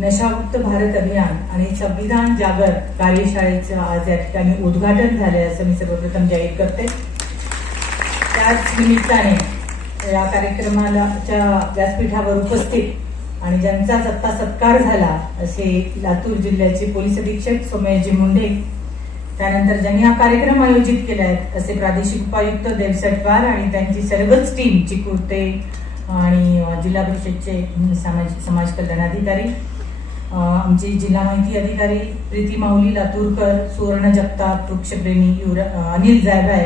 नशामुक्त भारत अभियान आणि संविधान जागर कार्यशाळेचं आज या ठिकाणी उद्घाटन झालंय असं मी सर्वप्रथम जाहीर करते। त्याच निमित्ताने या कार्यक्रमाच्या व्यासपीठावर उपस्थित आणि ज्यांचा सत्ता सत्कार झाला असे लातूर जिल्ह्याचे पोलीस अधीक्षक सोमयाजी मुंडे, त्यानंतर ज्यांनी हा कार्यक्रम आयोजित केलाय असे प्रादेशिक उपायुक्त देवसटवार आणि त्यांची सर्वच टीम चिकुर्ते आणि जिल्हा परिषदचे समाज कल्याण अधिकारी, आमचे जिल्हा माहिती अधिकारी प्रीती माऊली लातूरकर, सुवर्ण जगताप, वृक्षप्रेमी अनिल जायबाय,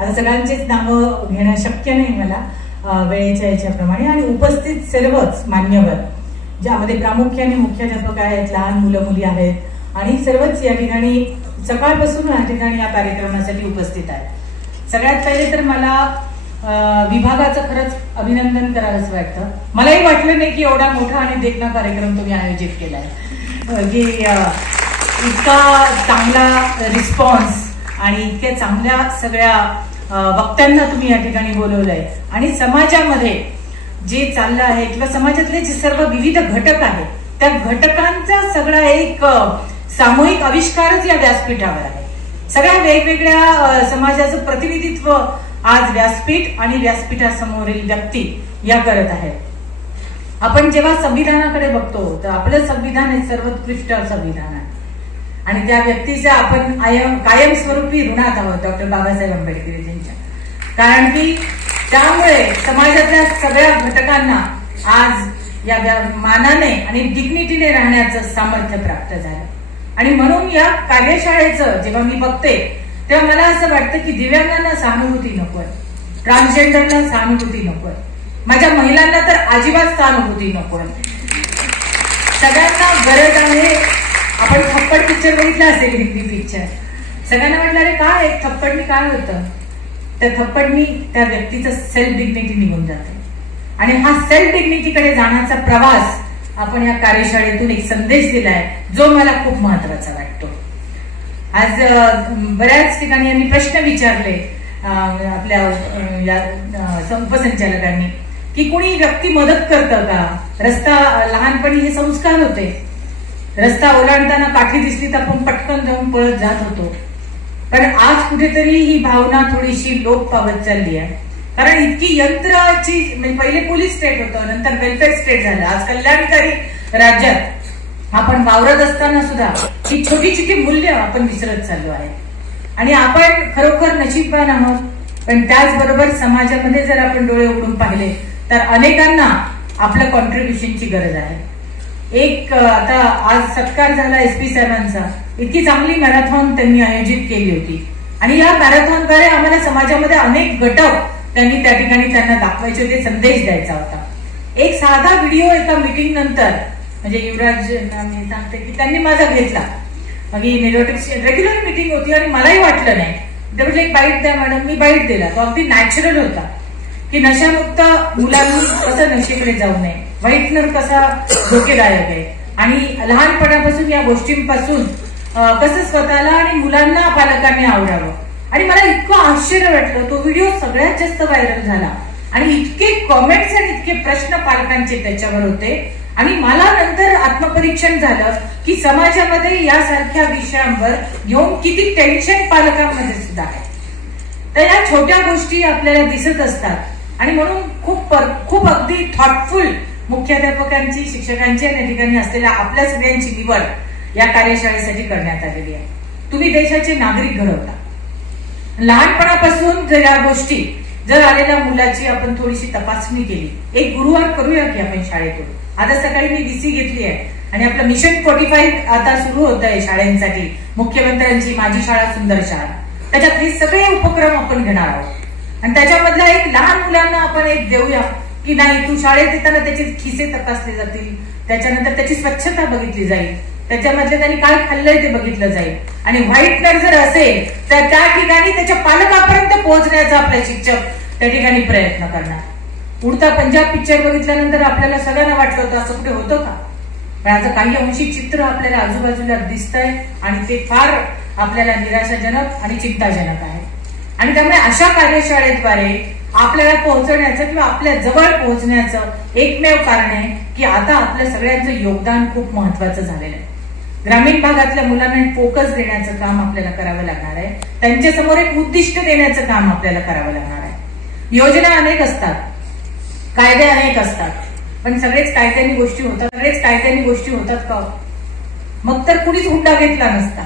आता सगळ्यांचेच नावं घेणं शक्य नाही मला वेळेच्या याच्याप्रमाणे, आणि उपस्थित सर्वच मान्यवर ज्यामध्ये प्रामुख्याने मुख्याध्यापक आहेत, लहान मुलं मुली आहेत आणि सर्वच या ठिकाणी सकाळपासून या ठिकाणी या कार्यक्रमासाठी उपस्थित आहेत। सगळ्यात पहिले तर मला विभागाचं खरंच अभिनंदन करावंच वाटतं। मलाही वाटलं नाही की एवढा मोठा आणि देखणा कार्यक्रम तुम्ही आयोजित केलाय, की इतका चांगला रिस्पॉन्स आणि इतक्या चांगल्या सगळ्या वक्त्यांना तुम्ही या ठिकाणी बोलवलंय आणि समाजामध्ये जे चाललं आहे किंवा समाजातले जे सर्व विविध घटक आहेत त्या घटकांचा सगळा एक सामूहिक आविष्कारच या व्यासपीठावर आहे। सगळ्या वेगवेगळ्या समाजाचं प्रतिनिधित्व आज व्यासपीठ आणि व्यासपीठासमोरील व्यक्ती या करत आहेत। आपण जेव्हा संविधानाकडे बघतो तर आपलं संविधान हे सर्वोत्कृष्ट संविधान आहे आणि त्या व्यक्तीच्या आपण कायमस्वरूपी ऋणात आहोत, डॉक्टर बाबासाहेब आंबेडकर यांच्या, कारण की त्यामुळे समाजातल्या सगळ्या घटकांना आज या मानाने आणि डिग्निटीने राहण्याचं सामर्थ्य प्राप्त झालं। आणि म्हणून या कार्यशाळेचं जेव्हा मी बघते तेव्हा मला असं वाटतं की दिव्यांगांना सहानुभूती नकोय, ट्रान्सजेंडरला सहानुभूती नकोय, माझ्या महिलांना तर अजिबात सहानुभूती नकोय, सगळ्यांना गरज आहे। आपण थप्पड पिक्चर बघितला असेल, हिंदी पिक्चर, सगळ्यांना म्हटलं अरे काय एक थप्पडनी काय होतं, त्या थप्पडनी त्या व्यक्तीचं सेल्फ डिग्निटी निघून जाते आणि हा सेल्फ डिग्निटीकडे जाण्याचा प्रवास आपण या कार्यशाळेतून एक संदेश दिलाय जो मला खूप महत्वाचा वाटतो। आज बऱ्याच ठिकाणी यांनी प्रश्न विचारले आपल्या या उपसंचालकांनी की कुणी व्यक्ती मदत करतं का, रस्ता लहानपणी हे संस्कार होते, रस्ता ओलांडताना काठी दिसली तर आपण पटकन जाऊन पळत जात होतो, पण आज कुठेतरी ही भावना थोडीशी लोप पावत चालली आहे, कारण इतकी यंत्राची, पहिले पोलीस स्टेट होतं, नंतर वेलफेअर स्टेट झालं, आज कल्याणकारी राज्यात आपण वावरत असताना सुद्धा ही छोटी छोटी मूल्य आपण विसरत चाललो आहे आणि आपण खरोखर नशीबवान आहोत। पण त्याचबरोबर समाजामध्ये जर आपण डोळे उघडून पाहिले तर अनेकांना आपल्या कॉन्ट्रीब्युशनची गरज आहे। एक आता आज सत्कार झाला एसपी साहेबांचा, इतकी चांगली मॅरेथॉन त्यांनी आयोजित केली होती आणि या मॅरेथॉनद्वारे आम्हाला समाजामध्ये अनेक घटक त्यांनी त्या ठिकाणी त्यांना दाखवायचे होते, संदेश द्यायचा होता। एक साधा व्हिडिओ एका मीटिंग नंतर म्हणजे युवराज मी सांगते की त्यांनी माझा घेतला, रेग्युलर मीटिंग होती आणि मलाही वाटलं नाही, ते म्हटलं एक बाईट द्या मॅडम, मी बाईट दिला, तो अगदी नॅचरल होता की नशामुक्त मुलांनी कसं नशेकडे जाऊ नये, व्हाईटनर कसा धोकेदायक आहे आणि लहानपणापासून या गोष्टींपासून कसं स्वतःला आणि मुलांना पालकांनी आवडावं। आणि मला इतकं आश्चर्य वाटलं, तो व्हिडिओ सगळ्यात जास्त व्हायरल झाला आणि इतके कॉमेंट्स आणि इतके प्रश्न पालकांचे त्याच्यावर होते आणि मला नंतर आत्मपरीक्षण झालं की समाजामध्ये यासारख्या विषयांवर घेऊन किती टेन्शन पालकांमध्ये सुद्धा आहे। तर या छोट्या गोष्टी आपल्याला दिसत असतात आणि म्हणून खूप अगदी थॉटफुल मुख्याध्यापकांची, शिक्षकांची या ठिकाणी असलेल्या आपल्या सगळ्यांची निवड या कार्यशाळेसाठी करण्यात आलेली आहे। तुम्ही देशाचे नागरिक घडवता, लहानपणापासून जर या गोष्टी, जर आलेल्या मुलाची आपण थोडीशी तपासणी केली, एक गुरुवार करूया की आपण शाळेतून, आता सकाळी मी VC घेतली आहे आणि आपलं मिशन 45 आता सुरू होत आहे शाळांसाठी, मुख्यमंत्र्यांची माझी शाळा सुंदर शाळा, त्याच्यात हे सगळे उपक्रम आपण घेणार आहोत आणि त्याच्यामधला एक लहान मुलांना आपण एक देऊया की नाही, तू शाळेत येताना त्याचे खिसे तपासले जातील, त्याच्यानंतर त्याची स्वच्छता बघितली जाईल, त्याच्यामधले त्यांनी काय खाल्लंय ते बघितलं जाईल आणि व्हाईटनर जर असेल तर त्या ठिकाणी त्याच्या पालकापर्यंत पोहोचण्याचा आपले शिक्षक त्या ठिकाणी प्रयत्न करणार। उडता पंजाब पिक्चर बघितल्यानंतर आपल्याला सगळ्यांना वाटलं होतं असं कुठे होतं का, पण आता काही अंशी चित्र आपल्याला आजूबाजूला दिसतंय आणि ते फार आपल्याला निराशाजनक आणि चिंताजनक आहे। आणि त्यामुळे अशा कार्यशाळेद्वारे आपल्याला पोहोचवण्याचं किंवा आपल्या जवळ पोहोचण्याचं एकमेव कारण आहे की आता आपल्या सगळ्यांचं योगदान खूप महत्वाचं झालेलं आहे. ग्रामीण भागातल्या मुलांना फोकस देण्याचं काम आपल्याला करावं लागणार आहे. त्यांच्या समोर एक उद्दिष्ट देण्याचं काम आपल्याला करावं लागणार आहे. योजना अनेक असतात, कायदे अनेक असतात, पण सगळेच कायद्यानी गोष्टी होतात का? मग तर कुणीच हुंडा घेतला नसता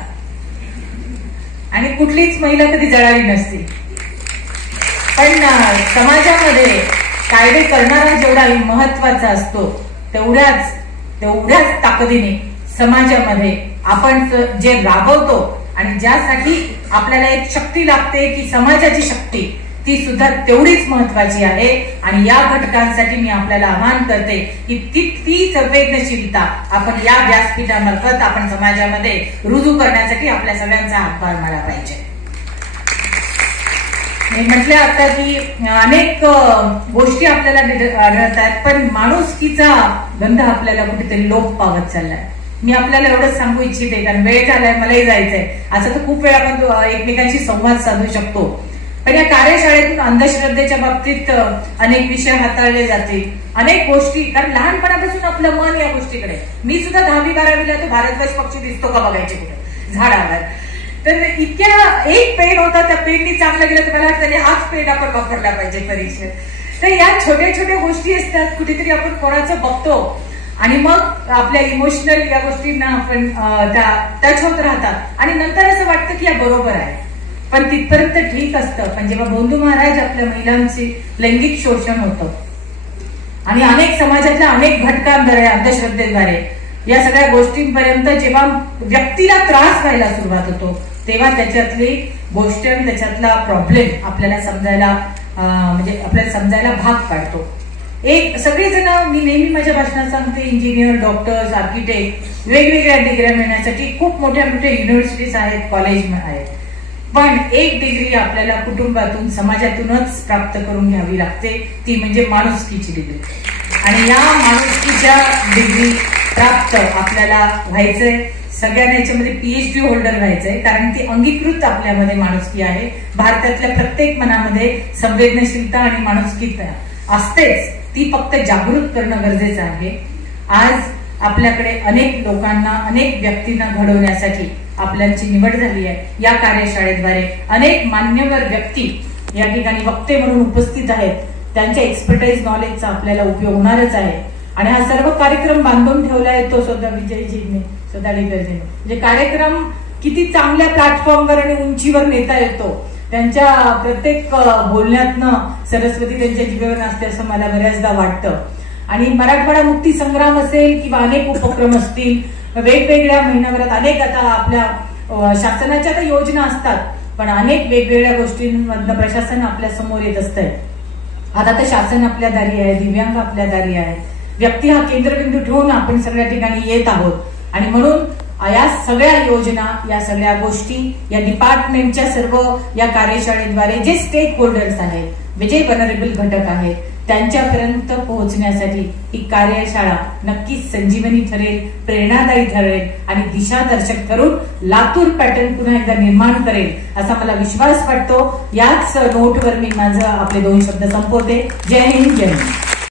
आणि कुठलीच महिला कधी जळाली नसती. पण समाजामध्ये कायदे करणारा जेवढा महत्वाचा असतो तेवढ्याच ताकदीने समाजामध्ये आपण जे राबवतो आणि ज्यासाठी आपल्याला एक शक्ती लागते की समाजाची शक्ती, ती सुद्धा तेवढीच महत्वाची आहे. आणि या घटकांसाठी मी आपल्याला आवाहन करते की ती संवेदनशीलता आपण या व्यासपीठामार्फत आपण समाजामध्ये रुजू करण्यासाठी आपल्या सगळ्यांचा हातभार मारला पाहिजे. मी म्हटलं आता की अनेक गोष्टी आपल्याला आढळतात, पण माणुसकीचा गंध आपल्याला कुठेतरी लोप पावत चाललाय. मी आपल्याला एवढंच सांगू इच्छिते, कारण वेळ झालाय, मलाही जायचंय. असं तर खूप वेळा आपण एकमेकांशी संवाद साधू शकतो, पण या कार्यशाळेतून अंधश्रद्धेच्या बाबतीत अनेक विषय हाताळले जातील, अनेक गोष्टी. कारण लहानपणापासून आपलं मन या गोष्टीकडे. मी सुद्धा 10वी-12वीला तो भारतवर्ष पक्षी दिसतो का बघायचे कुठे झाडावर. तर इतक्या एक पेन होता, त्या पेननी चांगलं गेलं तर मला वाटतं हाच पेन आपण वापरला पाहिजे परीक्षेत. तर या छोट्या छोट्या गोष्टी असतात, कुठेतरी आपण कोणाचं बघतो आणि मग आपल्या इमोशनल या गोष्टींना आपण टच होत राहतात आणि नंतर असं वाटतं की या बरोबर आहे. पण तिथपर्यंत ठीक असतं, पण जेव्हा बोंधू महाराज आपल्या महिलांचे लैंगिक शोषण होतं आणि अनेक समाजातल्या अनेक घटकांद्वारे, अंधश्रद्धेद्वारे या सगळ्या गोष्टींपर्यंत जेव्हा व्यक्तीला त्रास व्हायला सुरुवात होतो, तेव्हा त्याच्यातली गोष्ट आणि त्याच्यातला प्रॉब्लेम आपल्याला समजायला भाग पाडतो. एक सगळेजण, मी नेहमी माझ्या भाषणात सांगते, इंजिनियर, डॉक्टर्स, आर्किटेक्ट, वेगवेगळ्या डिग्र्या मिळण्यासाठी खूप मोठ्या मोठ्या युनिव्हर्सिटीज आहेत, कॉलेज आहेत, पण एक डिग्री आपल्याला कुटुंबातून, समाजातूनच प्राप्त करून घ्यावी लागते, ती म्हणजे माणुसकीची डिग्री. आणि या माणुसकीच्या डिग्री प्राप्त आपल्याला व्हायचंय. सगळ्यांना याच्यामध्ये PhD होल्डर व्हायचंय, कारण ती अंगीकृत आपल्यामध्ये माणुसकी आहे. भारतातल्या प्रत्येक मनामध्ये संवेदनशीलता आणि माणुसकी असतेच, ती फक्त जागृत करणं गरजेचं आहे. आज आपल्याकडे अनेक लोकांना, अनेक व्यक्तींना घडवण्यासाठी आपल्याची निवड झाली आहे. या कार्यशाळेद्वारे अनेक मान्यवर व्यक्ती या ठिकाणी वक्ते म्हणून उपस्थित आहेत. त्यांच्या एक्सपर्टाईज नॉलेजचा आपल्याला उपयोग होणारच आहे. आणि हा सर्व कार्यक्रम बांधून ठेवला आहे तो स्वतः विजयजींनी, स्वतः लीडरजींनी. म्हणजे कार्यक्रम किती चांगल्या प्लॅटफॉर्मवर आणि उंचीवर नेता येतो. त्यांच्या प्रत्येक बोलण्यातनं सरस्वती त्यांच्या जीवावर असते असं मला बऱ्याचदा वाटतं. आणि मराठवाडा मुक्ती संग्राम असेल किंवा अनेक उपक्रम असतील, वेगवेगळ्या महिन्याभरात अनेक आता आपल्या शासनाच्या तर योजना असतात, पण अनेक वेगवेगळ्या गोष्टींमधनं प्रशासन आपल्या समोर येत असतंय. आता तर शासन आपल्या दारी आहे, दिव्यांग आपल्या दारी आहे, व्यक्ती हा केंद्रबिंदू ठेवून आपण सगळ्या ठिकाणी येत आहोत. आणि म्हणून या सगळ्या योजना, या सगळ्या गोष्टी, या डिपार्टमेंटच्या सर्व या कार्यशाळेद्वारे जे स्टेक होल्डर्स आहेत, जे वनरेबल घटक आहेत, त्यांच्यापर्यंत पोहोचण्यासाठी ही कार्यशाळा नक्कीच संजीवनी ठरेल, प्रेरणादायी ठरेल आणि दिशादर्शक ठरून लातूर पॅटर्न पुन्हा एकदा निर्माण करेल असा मला विश्वास वाटतो. याच नोटवर मी माझं आपले 2 शब्द संपवते. जय हिंद, जय हिंद.